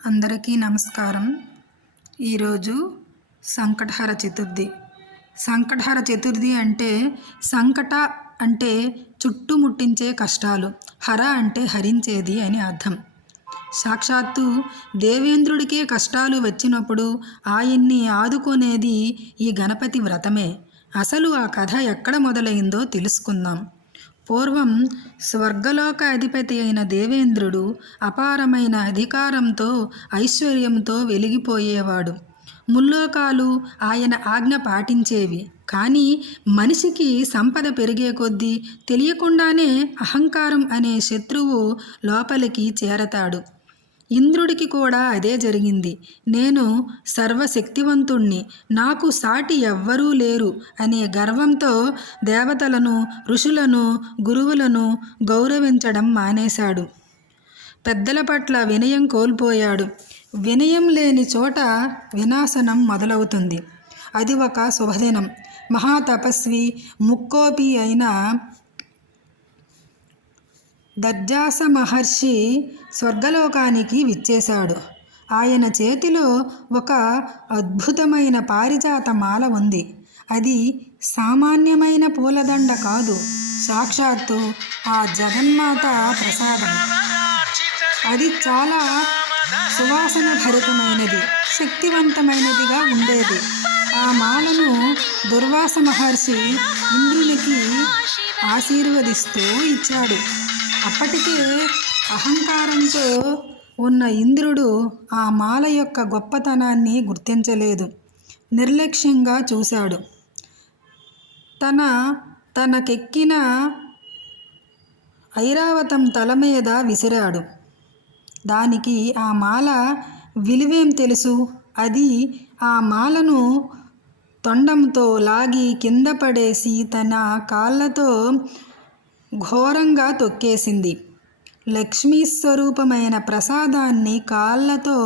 అందరికీ నమస్కారం. ఈరోజు సంకటహర చతుర్థి. సంకటహర చతుర్థి అంటే సంకట అంటే చుట్టుముట్టించే కష్టాలు, హర అంటే హరించేది అని అర్థం. సాక్షాత్తు దేవేంద్రుడికే కష్టాలు వచ్చినప్పుడు ఆయన్ని ఆదుకునేది ఈ గణపతి వ్రతమే. అసలు ఆ కథ ఎక్కడ మొదలైందో తెలుసుకుందాం. పూర్వం స్వర్గలోక అధిపతి అయిన దేవేంద్రుడు అపారమైన అధికారంతో ఐశ్వర్యంతో వెలిగిపోయేవాడు. ముల్లోకాలు ఆయన ఆజ్ఞ పాటించేవి. కానీ మనిషికి సంపద పెరిగే కొద్దీ తెలియకుండానే అహంకారం అనే శత్రువు లోపలికి చేరతాడు. ఇంద్రుడికి కూడా అదే జరిగింది. నేను సర్వశక్తివంతుణ్ణి, నాకు సాటి ఎవ్వరూ లేరు అనే గర్వంతో దేవతలను, ఋషులను, గురువులను గౌరవించడం మానేశాడు. పెద్దల పట్ల వినయం కోల్పోయాడు. వినయం లేని చోట వినాశనం మొదలవుతుంది. అది ఒక శుభదినం. మహాతపస్వి, ముక్కోపి అయిన దర్జాస మహర్షి స్వర్గలోకానికి విచ్చేశాడు. ఆయన చేతిలో ఒక అద్భుతమైన పారిజాత మాల ఉంది. అది సామాన్యమైన పూలదండ కాదు, సాక్షాత్తు ఆ జగన్మాత ప్రసాదం. అది చాలా సువాసన భరితమైనది, శక్తివంతమైనదిగా ఉండేది. ఆ మాలను దుర్వాస మహర్షి ఇంద్రునికి ఆశీర్వదిస్తూ ఇచ్చాడు. అప్పటికే అహంకారంతో ఉన్న ఇంద్రుడు ఆ మాల యొక్క గొప్పతనాన్ని గుర్తించలేదు. నిర్లక్ష్యంగా చూశాడు. తనకెక్కిన ఐరావతం తల మీద విసిరాడు. దానికి ఆ మాల విలువేం తెలుసు? అది ఆ మాలను తొండంతో లాగి కింద పడేసి తన కాళ్ళతో ఘోరంగా తొక్కేసింది. లక్ష్మీ స్వరూపమైన ప్రసాదాన్ని కాళ్ళతో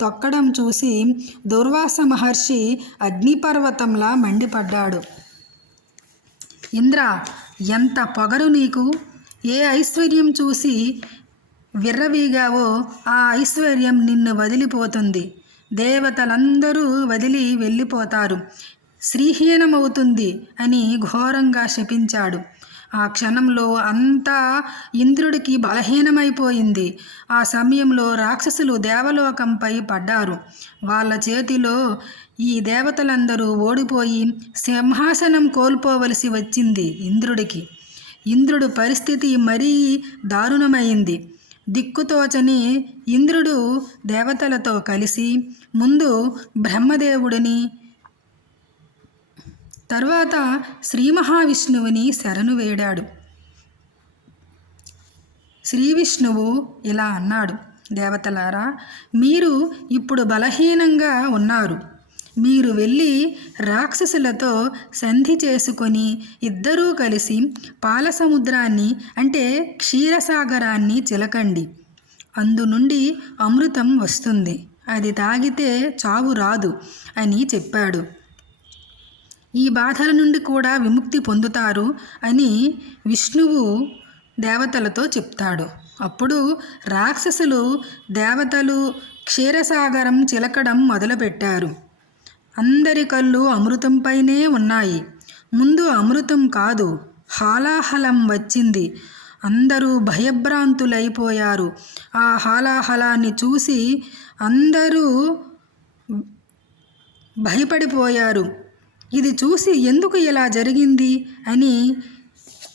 తొక్కడం చూసి దుర్వాస మహర్షి అగ్నిపర్వతంలా మండిపడ్డాడు. ఇంద్ర, ఎంత పొగరు నీకు! ఏ ఐశ్వర్యం చూసి విర్రవీగావో ఆ ఐశ్వర్యం నిన్ను వదిలిపోతుంది. దేవతలందరూ వదిలి వెళ్ళిపోతారు. శ్రీహీనమవుతుంది అని ఘోరంగా శపించాడు. ఆ క్షణంలో అంతా ఇంద్రుడికి బలహీనమైపోయింది. ఆ సమయంలో రాక్షసులు దేవలోకంపై పడ్డారు. వాళ్ళ చేతిలో ఈ దేవతలందరూ ఓడిపోయి సింహాసనం కోల్పోవలసి వచ్చింది ఇంద్రుడికి. ఇంద్రుడు పరిస్థితి మరీ దారుణమైంది. దిక్కుతోచని ఇంద్రుడు దేవతలతో కలిసి ముందు బ్రహ్మదేవుడిని, తర్వాత శ్రీ మహావిష్ణువుని శరణు వేడాడు. శ్రీ విష్ణువు ఇలా అన్నాడు: దేవతలారా, మీరు ఇప్పుడు బలహీనంగా ఉన్నారు. మీరు వెళ్ళి రాక్షసులతో సంధి చేసుకొని ఇద్దరూ కలిసి పాలసముద్రాన్ని అంటే క్షీరసాగరాన్ని చిలకండి. అందు నుండి అమృతం వస్తుంది. అది తాగితే చావు రాదు అని చెప్పాడు. ఈ బాధల నుండి కూడా విముక్తి పొందుతారు అని విష్ణువు దేవతలతో చెప్తాడు. అప్పుడు రాక్షసులు దేవతలు క్షీరసాగరం చిలకడం మొదలుపెట్టారు. అందరి కళ్ళు అమృతంపైనే ఉన్నాయి. ముందు అమృతం కాదు, హాలాహలం వచ్చింది. అందరూ భయభ్రాంతులైపోయారు. ఆ హాలాహలాన్ని చూసి అందరూ భయపడిపోయారు. ఇది చూసి ఎందుకు ఇలా జరిగింది అని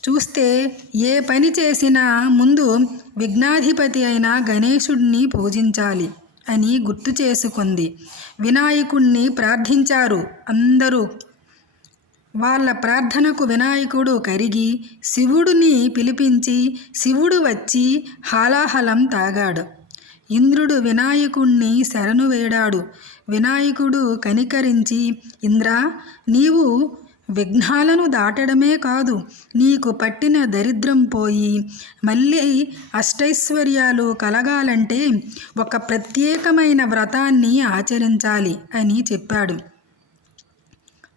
చూస్తే ఏ పని చేసినా ముందు విఘ్నాధిపతి అయిన గణేశుడిని పూజించాలి అని గుర్తు చేసుకుంది. వినాయకుడిని ప్రార్థించారు అందరూ. వాళ్ళ ప్రార్థనకు వినాయకుడు కరిగి శివుడిని పిలిపించి శివుడు వచ్చి హాలాహలం తాగాడు. ఇంద్రుడు వినాయకుణ్ణి శరణు వేడాడు. వినాయకుడు కనికరించి, ఇంద్ర, నీవు విఘ్నాలను దాటడమే కాదు, నీకు పట్టిన దరిద్రం పోయి మళ్ళీ అష్టైశ్వర్యాలు కలగాలంటే ఒక ప్రత్యేకమైన వ్రతాన్ని ఆచరించాలి అని చెప్పాడు.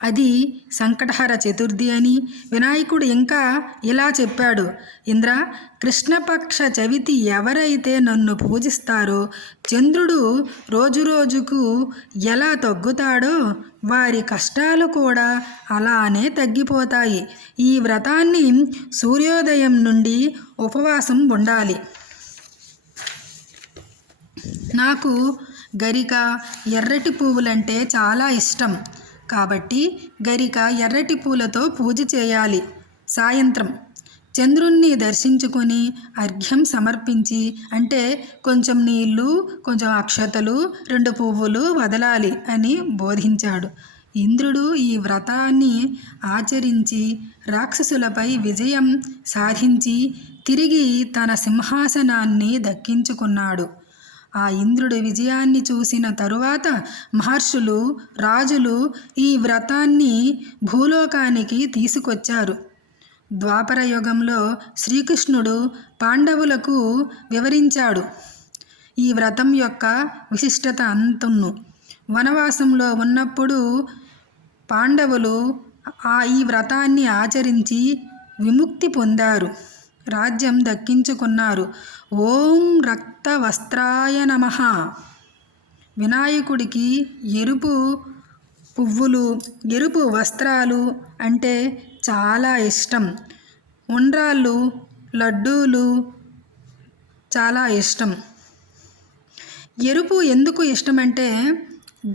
అది సంకటహర చతుర్థి అని. వినాయకుడు ఇంకా ఇలా చెప్పాడు, ఇంద్ర, కృష్ణపక్ష చవితి ఎవరైతే నన్ను పూజిస్తారో చంద్రుడు రోజురోజుకు ఎలా తగ్గుతాడో వారి కష్టాలు కూడా అలానే తగ్గిపోతాయి. ఈ వ్రతాన్ని సూర్యోదయం నుండి ఉపవాసం ఉండాలి. నాకు గరిక, ఎర్రటి పువ్వులంటే చాలా ఇష్టం కాబట్టి గరిక, ఎర్రటి పూలతో పూజ చేయాలి. సాయంత్రం చంద్రుణ్ణి దర్శించుకొని అర్ఘ్యం సమర్పించి, అంటే కొంచెం నీళ్ళు, కొంచెం అక్షతలు, 2 పువ్వులు వదలాలి అని బోధించాడు. ఇంద్రుడు ఈ వ్రతాన్ని ఆచరించి రాక్షసులపై విజయం సాధించి తిరిగి తన సింహాసనాన్ని దక్కించుకున్నాడు. ఆ ఇంద్రుడి విజయాన్ని చూసిన తరువాత మహర్షులు, రాజులు ఈ వ్రతాన్ని భూలోకానికి తీసుకొచ్చారు. ద్వాపర యుగంలో శ్రీకృష్ణుడు పాండవులకు వివరించాడు ఈ వ్రతం యొక్క విశిష్టత అంతను. వనవాసంలో ఉన్నప్పుడు పాండవులు ఈ వ్రతాన్ని ఆచరించి విముక్తి పొందారు, రాజ్యం దక్కించుకున్నారు. ఓం రక్త వస్త్రాయ నమః. వినాయకుడికి ఎరుపు పువ్వులు, ఎరుపు వస్త్రాలు అంటే చాలా ఇష్టం. ఉండ్రాళ్ళు, లడ్డూలు చాలా ఇష్టం. ఎరుపు ఎందుకు ఇష్టమంటే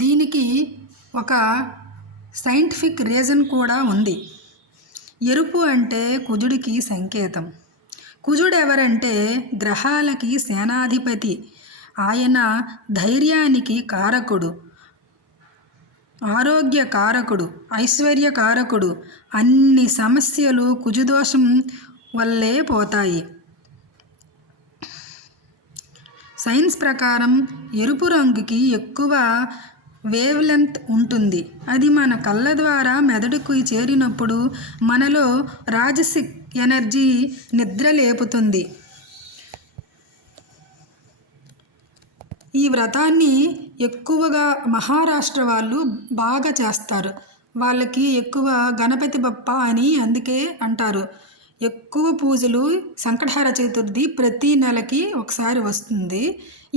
దీనికి ఒక సైంటిఫిక్ రీజన్ కూడా ఉంది. ఎరుపు అంటే కుజుడికి సంకేతం. కుజుడు ఎవరంటే గ్రహాలకి సేనాధిపతి. ఆయన ధైర్యానికి కారకుడు, ఆరోగ్య కారకుడు, ఐశ్వర్య కారకుడు. అన్ని సమస్యలు కుజుదోషం వల్లే పోతాయి. సైన్స్ ప్రకారం ఎరుపు రంగుకి ఎక్కువ వేవ్ లెంత్ ఉంటుంది. అది మన కళ్ళ ద్వారా మెదడుకు చేరినప్పుడు మనలో రాజసిక్ ఎనర్జీ నిద్ర లేపుతుంది. ఈ వ్రతాన్ని ఎక్కువగా మహారాష్ట్ర వాళ్ళు బాగా చేస్తారు. వాళ్ళకి ఎక్కువ గణపతి బప్ప అని అందుకే అంటారు. ఎక్కువ పూజలు సంకటహర చతుర్థి ప్రతి నెలకి ఒకసారి వస్తుంది.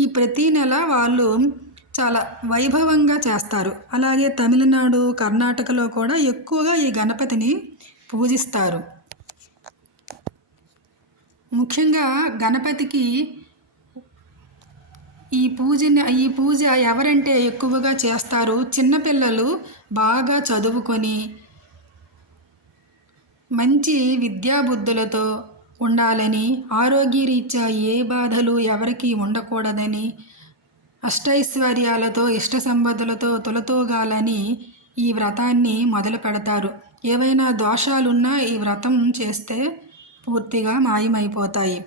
ఈ ప్రతి నెల వాళ్ళు చాలా వైభవంగా చేస్తారు. అలాగే తమిళనాడు, కర్ణాటకలో కూడా ఎక్కువగా ఈ గణపతిని పూజిస్తారు. ముఖ్యంగా గణపతికి ఈ పూజ ఎవరంటే ఎక్కువగా చేస్తారు, చిన్నపిల్లలు బాగా చదువుకొని మంచి విద్యాబుద్ధులతో ఉండాలని, ఆరోగ్యరీత్యా ఏ బాధలు ఎవరికి ఉండకూడదని, అష్టైశ్వర్యాలతో ఇష్ట సంపదలతో తొలతూగాలని ఈ వ్రతాన్ని మొదలు పెడతారు. ఏవైనా దోషాలున్నా ఈ వ్రతం చేస్తే పూర్తిగా మాయమైపోతాయి.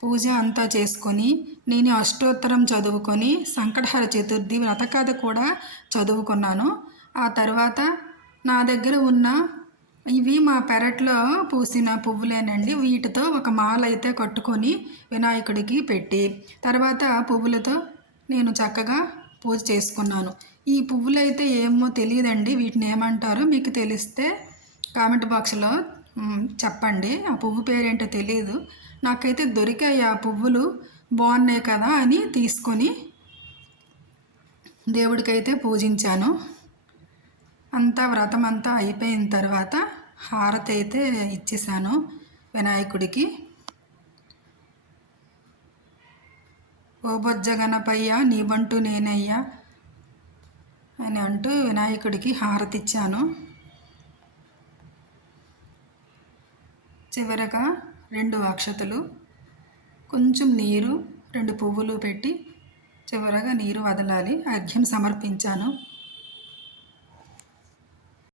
పూజ అంతా చేసుకొని నేను అష్టోత్తరం చదువుకొని సంకటహర చతుర్థి వ్రతకథ కూడా చదువుకున్నాను. ఆ తర్వాత నా దగ్గర ఉన్న ఇవి మా పెరట్లో పూసిన పువ్వులేనండి. వీటితో ఒక మాల అయితే కట్టుకొని వినాయకుడికి పెట్టి తర్వాత పువ్వులతో నేను చక్కగా పూజ చేసుకున్నాను. ఈ పువ్వులైతే ఏమో తెలియదండి, వీటిని ఏమంటారో మీకు తెలిస్తే కామెంట్ బాక్స్లో చెప్పండి. ఆ పువ్వు పేరేంటో తెలియదు. నాకైతే దొరికాయి ఆ పువ్వులు, బాగున్నాయి కదా అని తీసుకొని దేవుడికైతే పూజించాను. అంతా వ్రతం అంతా అయిపోయిన తర్వాత హారతి అయితే ఇచ్చేసాను వినాయకుడికి. ఓ బొజ్జ గణపయ్య నీ బంటు నేనయ్యా అని అంటూ వినాయకుడికి హారతి ఇచ్చాను. చివరగా 2 అక్షతలు, కొంచెం నీరు, 2 పువ్వులు పెట్టి చివరగా నీరు వదలాలి. అర్ఘ్యం సమర్పించాను.